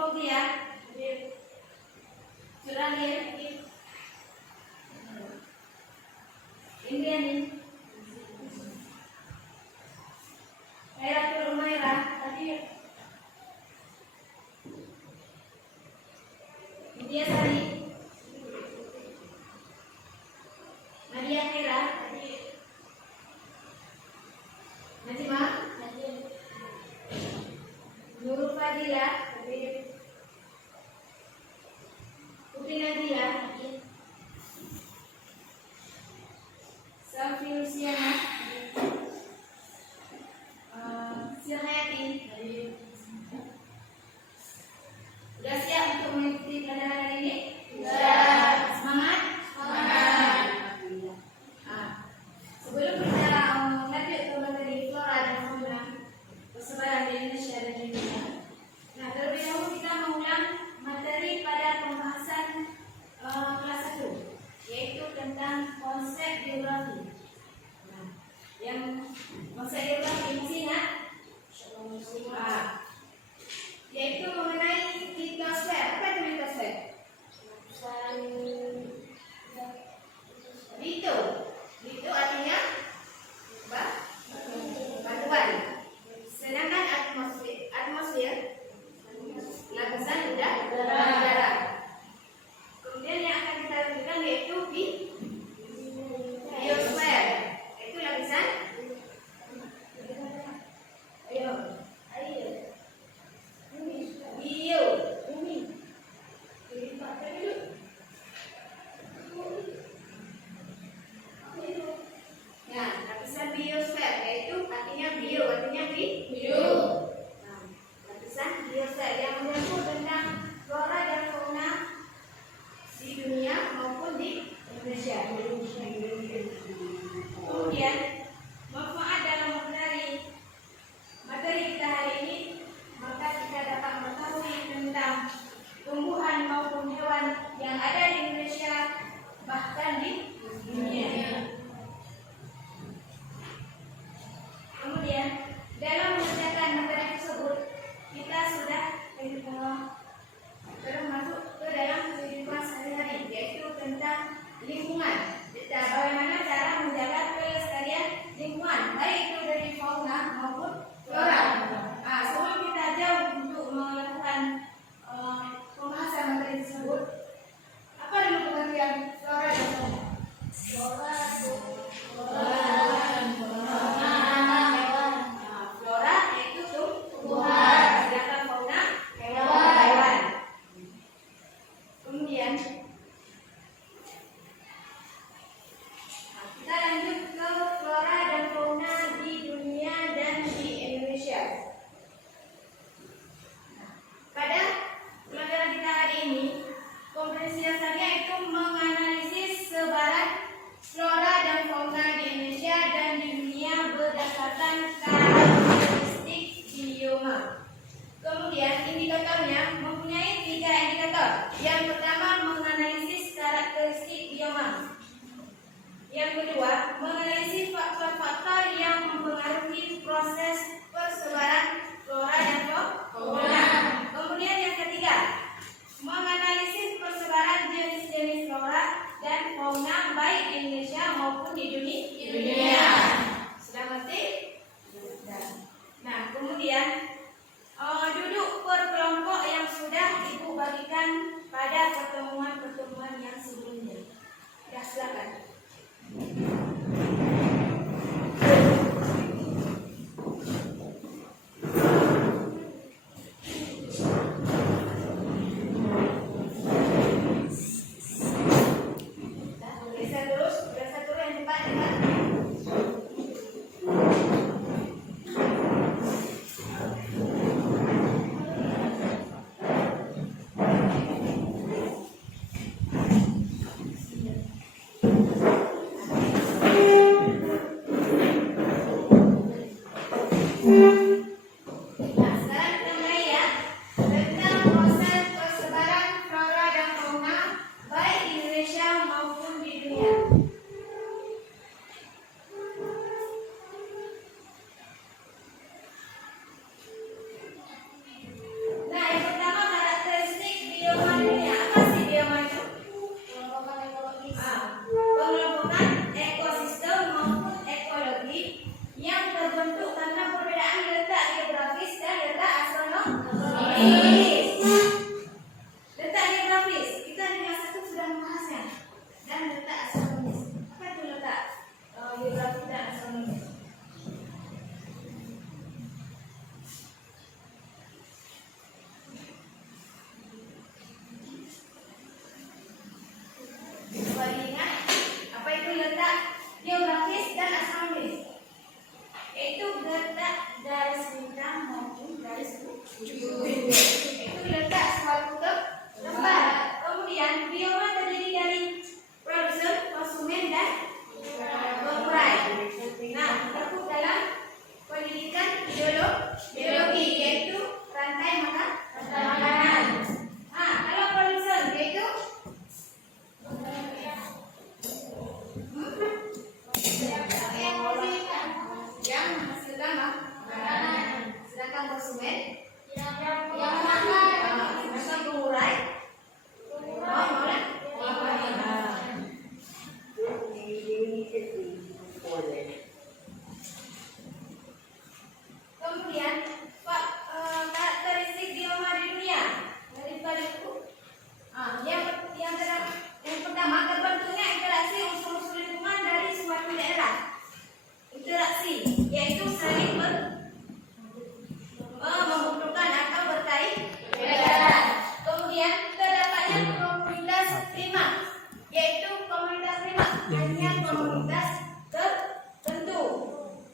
Fobia. Curangin. Indian. Merah merah. Tadi. Dia tadi. Nadia Hera. Najma. Nurul Fadila. Putri Nadia. Safi Luciana. Silhayati. Sudah siap untuk mengikuti pelajaran hari ini? Sudah. Semangat? Semangat. Sebelum kita lanjut ke materi flora dan fauna persebaran di Indonesia dan dunia. Nah, terlebih dahulu kita mengulang materi pada pembahasan kelas 1, yaitu tentang konsep geografi. Nah, yang konsep geografi masih ingat? Yaitu mengenai litosfer. Apa itu litosfer? Lito artinya batuan. Sedangkan atmosfer lapisan udara. Kemudian yang akan kita lanjutkan yaitu biosfer. Itu lapisan lapisan biosfer, yaitu artinya bio, artinya bio. Nah, lapisan biosfer yang menyangkut tentang flora dan fauna di dunia maupun di Indonesia. Kemudian manfaat dalam materi kita hari ini, maka kita dapat mengetahui tentang tumbuhan maupun hewan yang ada di Indonesia bahkan di dunia. Kemudian dalam mengerjakan materi tersebut kita sudah masuk ke dalam kehidupan sehari-hari, yaitu tentang lingkungan. Bagaimana cara menjaga kelestarian lingkungan, baik itu dari fauna maupun flora. Sebelum kita jauh untuk melakukan pembahasan materi tersebut, apa dulu pengertian flora dan fauna? Flora yaitu tumbuhan, sedangkan fauna hewan. Kemudian kita lanjut ke flora dan fauna di dunia dan di Indonesia. Pada pelajaran kita hari ini, komprehensif dasarnya itu menganalisis sebaran flora dan fauna di Indonesia dan di dunia berdasarkan karakteristik bioma. Kemudian indikatornya mempunyai 3 indikator. Yang pertama, menganalisis karakteristik bioma. Yang kedua, menganalisis faktor-faktor yang mempengaruhi proses persebaran flora dan fauna. Kemudian yang ketiga, menganalisis persebaran jenis-jenis flora dan fauna baik di Indonesia maupun di dunia. Sudah mengerti? Nah, kemudian duduk per kelompok yang sudah Ibu bagikan pada pertemuan-pertemuan yang sebelumnya. Ya, silakan. geografis. Letak geografis. Kita di kelas 1 sudah membahasnya. Dan letak astronomis. Apa itu letak geografi dan astronomis? Coba diingat, apa itu letak geografis dan astronomis? Itu letak garis bintang maupun garis bujur. Itu letak suatu tempat. Kemudian bioma terdiri dari produsen, konsumen, dan pengurai. Nah, terkut dalam pendidikan biologi yaitu rantai makanan. Nah, kalau produsen yaitu yang menghasilkan makanan, sedangkan konsumen yang memakan, sedangkan pengurai mengolah makanan. Kemudian karakteristik bioma di dunia dari itu yang pertama terbentuknya interaksi unsur-unsur lingkungan dari suatu daerah. Interaksi yaitu saling membutuhkan atau berkait. Kemudian terdapatnya komunitas primat, yaitu komunitas primat hanya komunitas tertentu.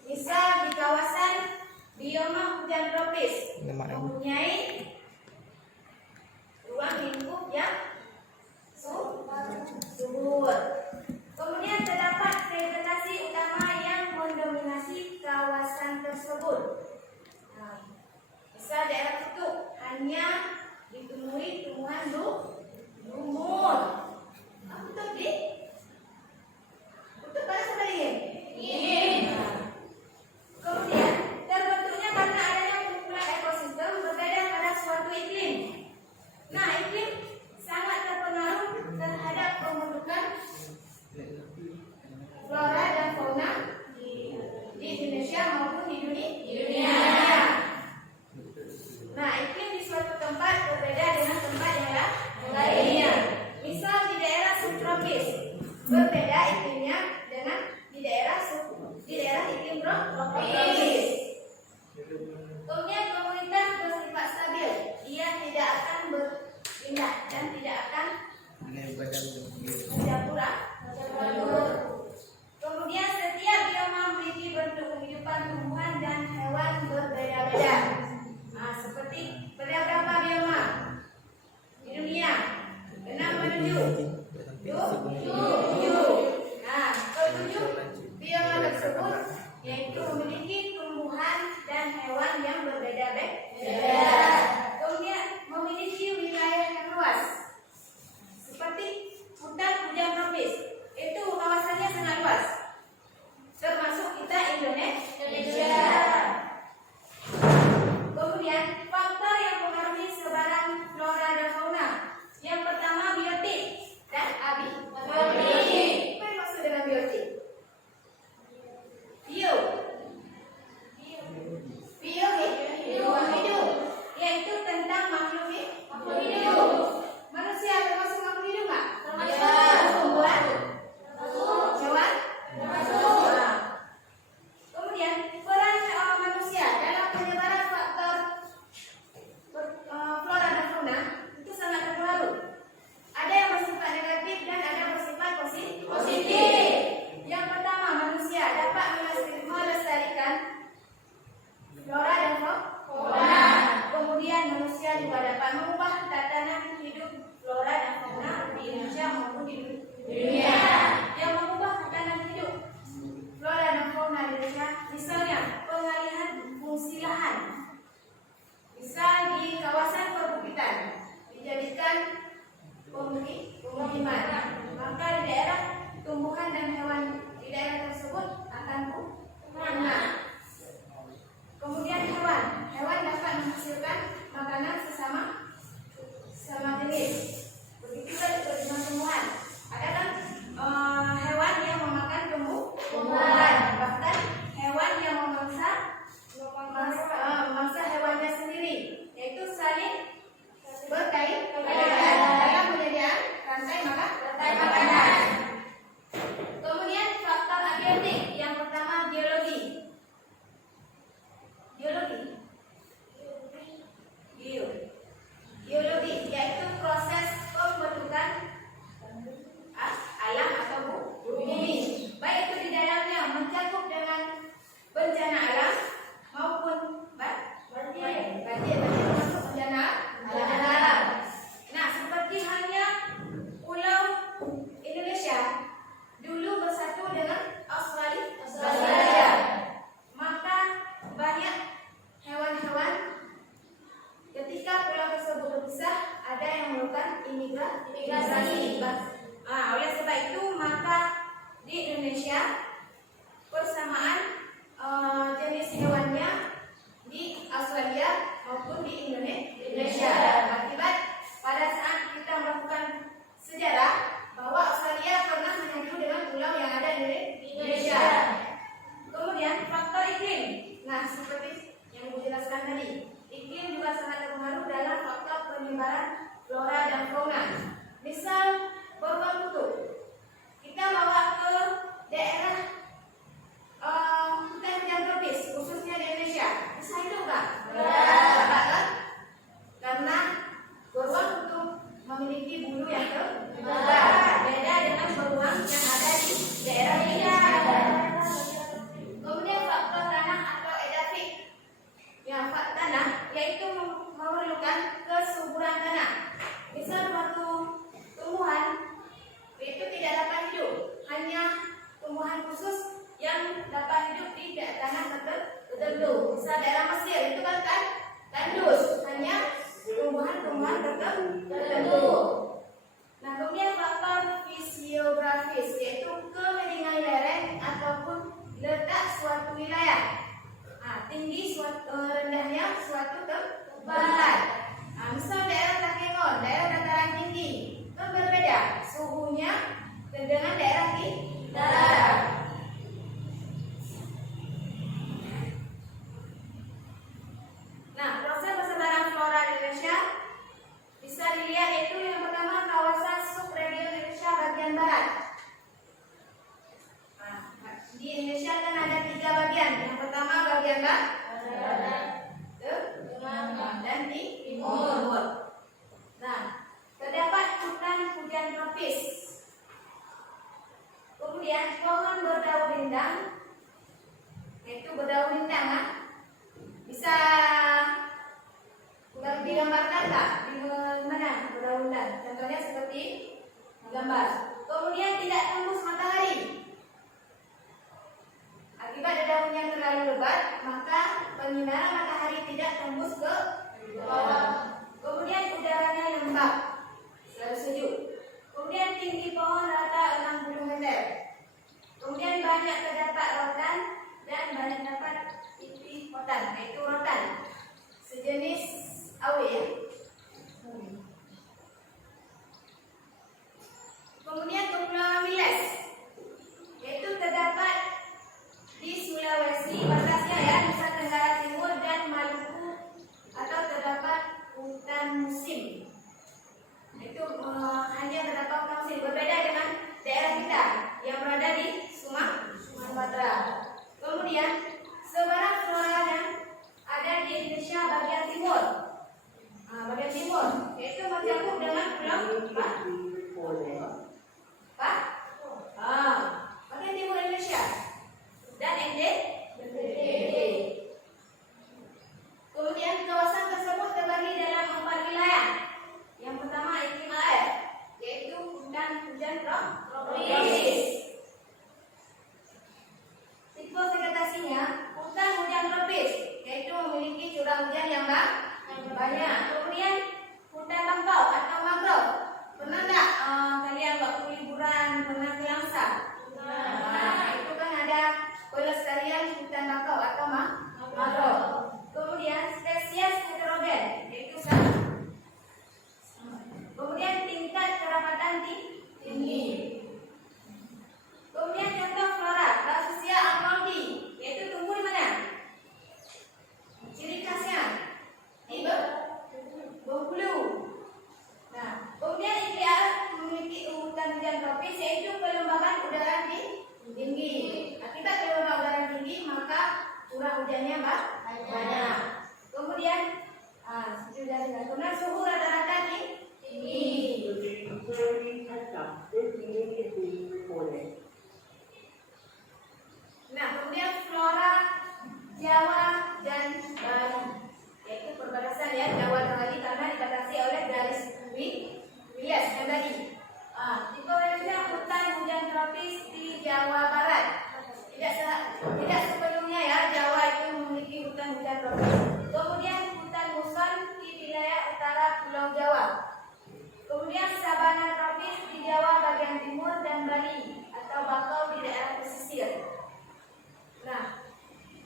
Misal di kawasan bioma hujan tropis mempunyai ruang lingkup yang subur. Kemudian terdapat vegetasi utama yang mendominasi kawasan tersebut. Nah, misal daerah kutub hanya ditumbuhi tumbuhan lumut. Kutub di kutub pada sebelah teknik. Yang pertama geologi. Geologi yaitu proses pembentukan alam atau bumi, baik itu di dalamnya mencakup dengan bencana alam maupun banjir termasuk bencana alam. Nah, seperti halnya pulau Indonesia dulu bersatu dengan Australia, maka banyak hewan-hewan ketika pulau tersebut berpisah ada yang melakukan imigrasi. Oleh sebab itu maka di Indonesia persamaan jenis hewannya di Australia maupun di Indonesia. Akibat pada saat kita melakukan sejarah bahwa Australia pernah menyatu dengan pulau yang ada di Indonesia. Kemudian faktor iklim. Nah, seperti yang Ibu jelaskan tadi, iklim juga sangat berpengaruh dalam faktor penyebaran flora dan fauna. Misal beruang kutub, kita bawa ke daerah hutan tropis, khususnya di Indonesia, bisa hidup nggak? Kan? Karena beruang kutub memiliki bulu yang tebal, beda dengan beruang yang ada di daerah Indonesia. Kemudian faktor tanah atau edafik. Ya, tanah yaitu memerlukan kesuburan tanah. Misal suatu tumbuhan itu tidak dapat hidup, hanya tumbuhan khusus yang dapat hidup di tanah tertentu. Misal daerah Mesir itu kan tandus, hanya tumbuhan-tumbuhan tertentu. Nah, kemudian faktor fisiografis yaitu kemiringan lereng ataupun letak suatu wilayah. Tinggi rendahnya suatu tempat. Misal daerah Takengon, daerah dataran tinggi, kan berbeda suhunya dengan daerah di darat. Nah, proses persebaran flora di Indonesia bisa dilihat yaitu yang pertama kawasan subregion Indonesia bagian barat. Di Indonesia kan ada 3 bagian. Yang pertama bagian barat, dan di timur. Nah, terdapat hujan tropis. Kemudian pohon berdaun rindang, yaitu berdaun rindang. Bisa digambarkan tak di mana berdaun rindang? Contohnya seperti gambar. Kemudian tidak tembus matahari. Akibat daun yang terlalu lebat, maka penyinaran matahari tidak tembus ke bawah. Kemudian udaranya lembab, selalu sejuk. Kemudian tinggi pohon rata 60 meter. Kemudian banyak terdapat rotan dan banyak terdapat potan, yaitu rotan, sejenis awe. Kemudian Kepulauan Wiles, yaitu terdapat di Sulawesi, batasnya ya, Nusa Tenggara Timur dan Maluku, atau terdapat curah hujannya banyak. Kemudian sudah kemudian suhu rata-rata tinggi. Nah, kemudian flora Jawa dan Bali, yaitu perbatasan ya Jawa dan Bali karena dibatasi oleh garis wilayah yang tadi. Tipe wilayah hutan hujan tropis di Jawa Barat. Tidak sepenuhnya ya Jawa itu memiliki hutan hujan tropis. Kemudian hutan muson di wilayah utara Pulau Jawa. Kemudian sabana tropis di Jawa bagian timur dan Bali atau bakau di daerah pesisir. Nah,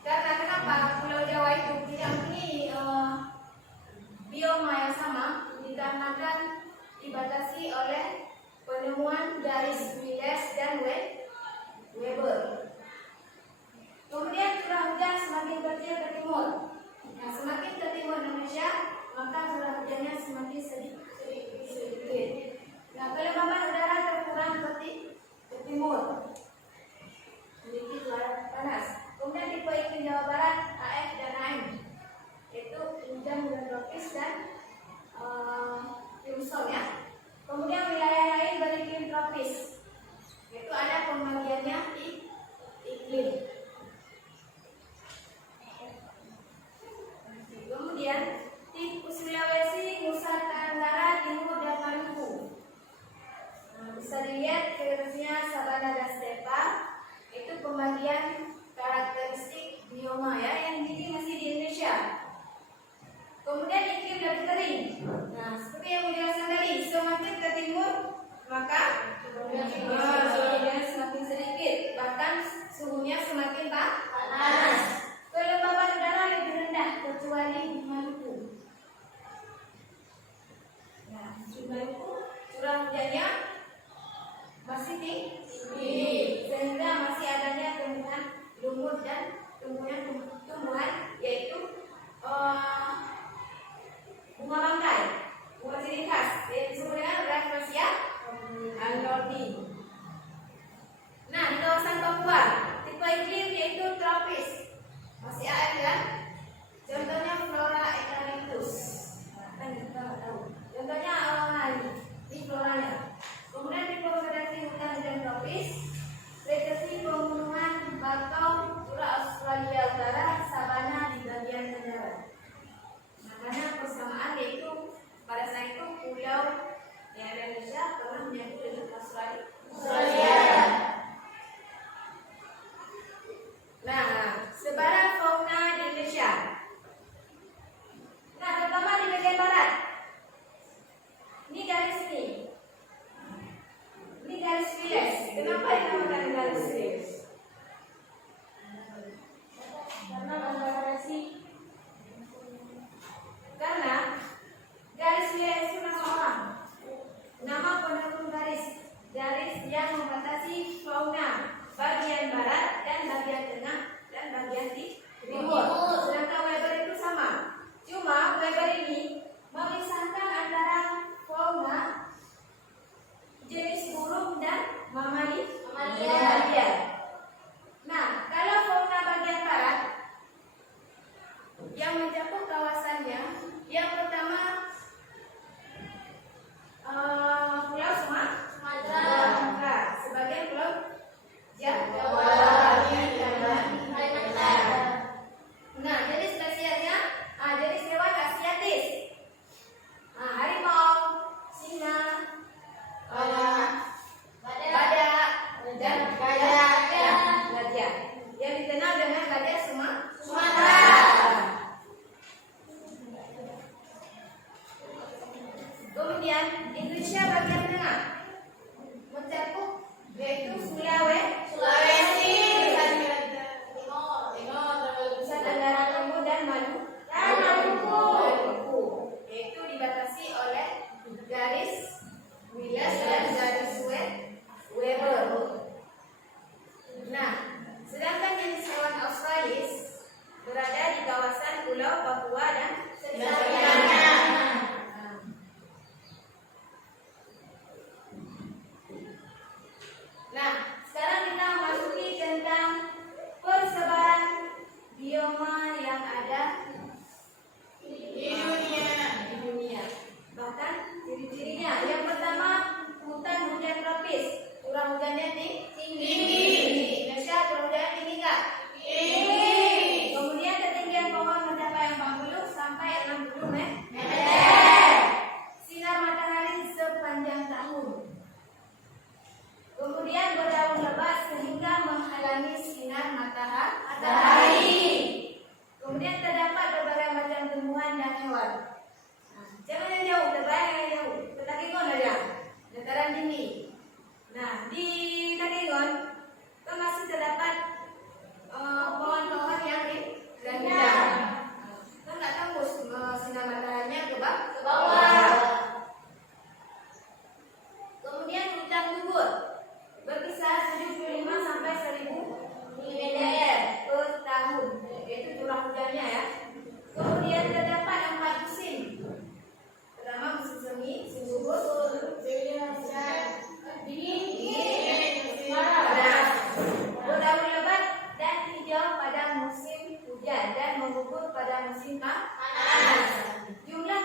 karena kenapa Pulau Jawa itu tidak memiliki bioma yang sama, dikarenakan dibatasi oleh penemuan garis Wiles dan Weber. Kemudian curah hujan semakin kecil ke timur. Nah, semakin ke timur Indonesia, maka curah hujannya semakin sedikit. Nah, kelembaban udara terkurang ke timur, sedikit panas. Kemudian tipe iklim Jawa Barat AF dan AM, yaitu hujan tropis dan muson ya. Kemudian wilayah lain beriklim tropis, yaitu ada pembagiannya di iklim. Kemudian di Sulawesi, Nusa Tenggara Timur dan Maluku. Bisa dilihat garisnya sabana dan stepa, itu pembagian karakteristik bioma ya yang ini masih di Indonesia. Kemudian iklim dan kering. Nah, seperti yang dijelaskan tadi, semakin ke timur maka suhunya semakin sedikit, bahkan suhunya semakin panas. Kelembaban udara lebih rendah kecuali di Maluku. Nah, di Maluku curah hujannya masih tinggi, sehingga masih adanya tumbuhan lumut dan tumbuhan yaitu bunga bangkai, bunga ciri khas yang disebut dengan Rafflesia alordi. Nah, di kawasan Papua tipe iklim yaitu tropis, masih ada kan? Contohnya flora eucalyptus. Kan kita nggak tahu. Contohnya ini floranya. Kemudian tipe vegetasi hutan dan tropis, vegetasi pegunungan bakau curah Australia Utara, sabana di bagian tenggara. Nah, karena persamaan yaitu pada saat itu pulau di Indonesia pernah menyatu dengan Australia. Nah, sebaran fauna di Indonesia. Nah, terutama di bagian barat. Ini garis ini. Ini garis Wiles. Kenapa dinamakan garis Wiles? Karena garis Wiles itu nama orang, nama penentu garis yang membatasi fauna bagian barat dan bagian tengah matahari. Kemudian terdapat berbagai macam tumbuhan dan hewan. Nah, jangan yang jauh, terbayang yang jauh. Ke Takengon ada dataran tinggi. Nah, di Takengon itu masih terdapat pohon-pohon yang rendah. Kita nggak tembus sinar mataharinya ke bawah. Kemudian hujan gugur berkisar 75 sampai 1000 mm per tahun, yaitu curah hujannya ya. Kemudian terdapat 4 musim. Pertama musim semi, musim gugur, dingin, panas, berdaun lebat dan hijau pada musim hujan dan menggugur pada musim panas. Jumlah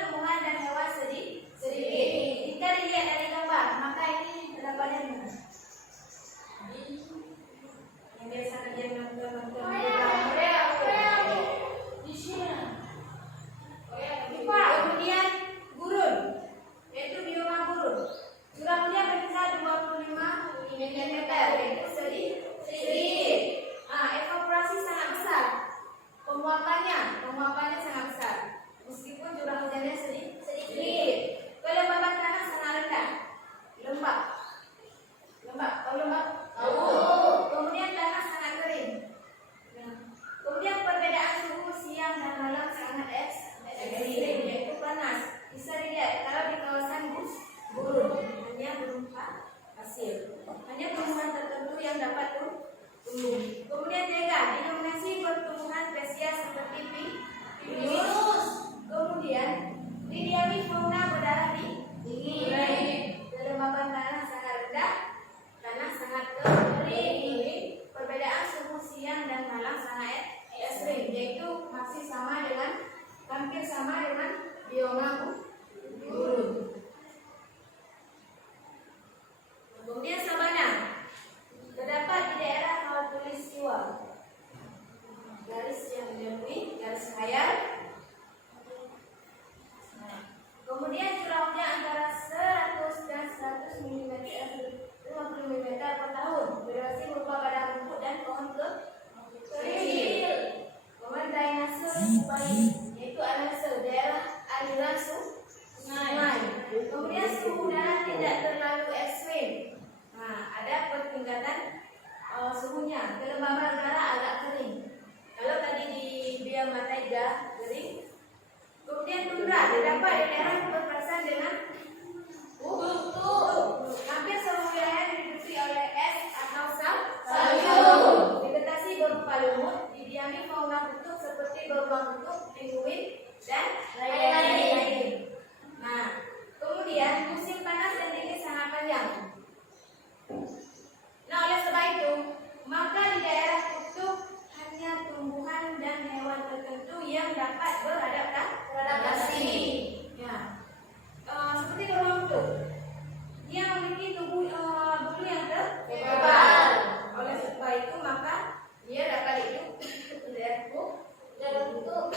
tumbuhan dan hewan sedikit. Jika dilihat dari gambar, maka ini terdapat yang mana? Yang biasa kerja nonton kemudian gurun, yaitu bioma gurun. Curah hujan berkisar 25 mm, yaitu sedikit. Evaporasi sangat besar. Penguapannya sangat besar. Meskipun curah hujannya sedikit. Kelembaban tanah sangat rendah. Lembab. Tahu lembab? Tahu. Kemudian tanah sangat kering. Nah, kemudian perbedaan suhu siang dan malam sangat ekstrim, yaitu panas. Bisa dilihat kalau di kawasan gurun hanya berupa pasir. Hanya tumbuhan tertentu yang dapat tumbuh. Kemudian juga didominasi pertumbuhan spesies seperti pinus. Kemudian didiami fauna berdarah dingin. Kelembaban tanah sangat rendah, tanah sangat kering. Perbedaan suhu siang dan malam sangat ekstrim, yaitu hampir sama dengan bioma gurun. Kemudian sabana terdapat di daerah khatulistiwa, garis yang dilalui, garis khayal. Kemudian curah hujan antara 100 dan 100 mm, 50 mm per tahun. Durasi berupa padang rumput dan pohon kecil. Kemudian drainase baik, yaitu anase daerah aliran sungai. Kemudian suhu udara tidak terlalu ekstrim. Nah, ada pertingkatan suhunya. Kelembaban udara agak kering. Kalau tadi di bioma taiga kering. Kemudian tundra terdapat di daerah perbatasan dengan hampir seluruh wilayah diduduki oleh es atau salju. Vegetasi berupa lumut, didiami fauna kutub seperti beruang kutub, penguin, dan lain-lain. Nah, kemudian musim panas dan dingin sangat panjang. Nah, oleh sebab itu, maka di daerah kutub hanya tumbuhan dan hewan tertentu yang dapat beradaptasi. Ya, seperti beruang kutub, dia memiliki bulu yang tebal. Oleh sebab itu, maka dia dapat hidup di daerah kutub.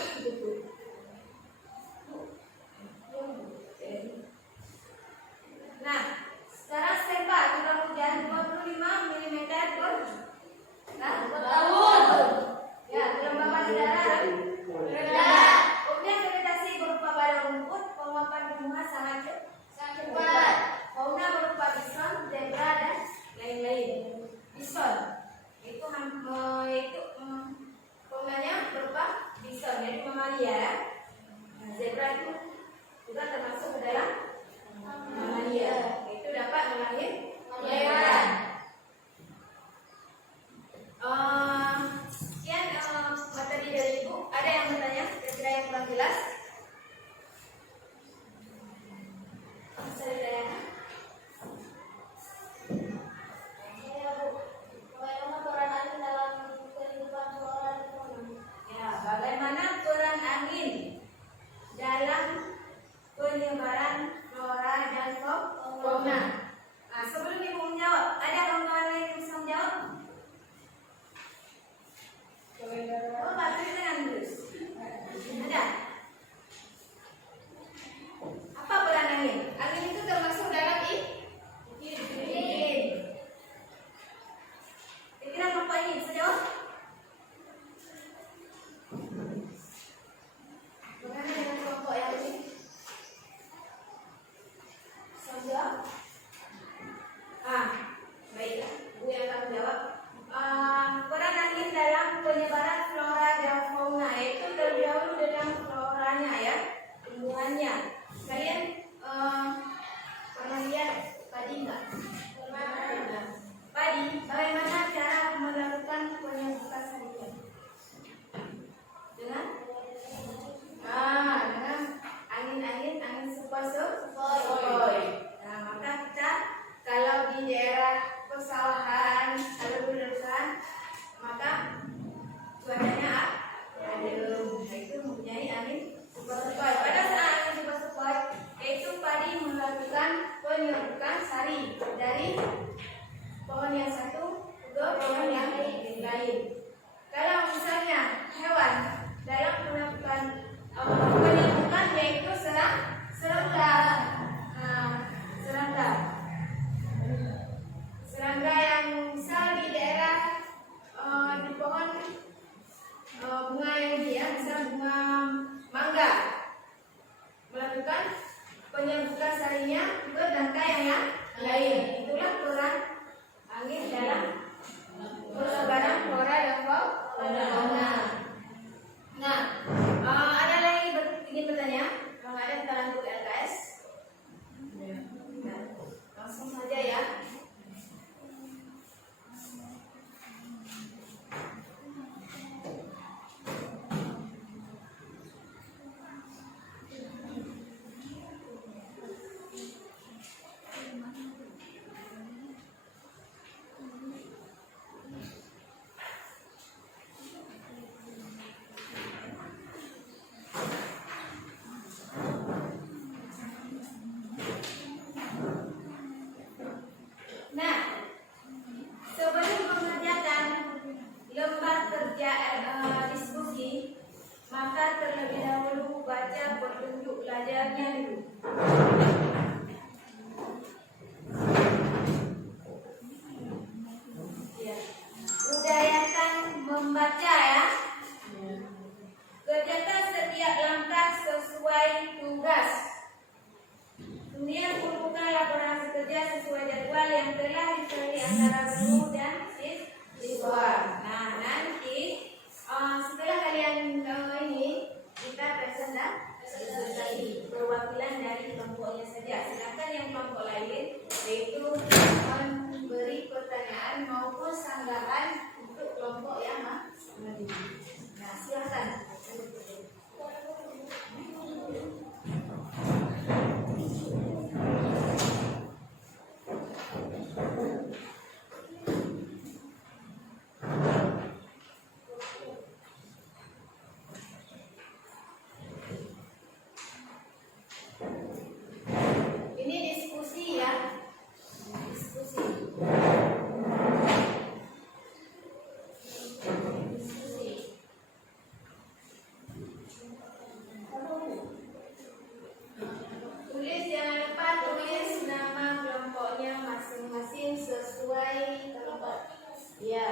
Iya.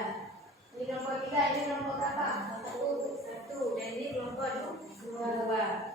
Ini kelompok 3, ini kelompok berapa? Satu. Dan ini kelompok 2.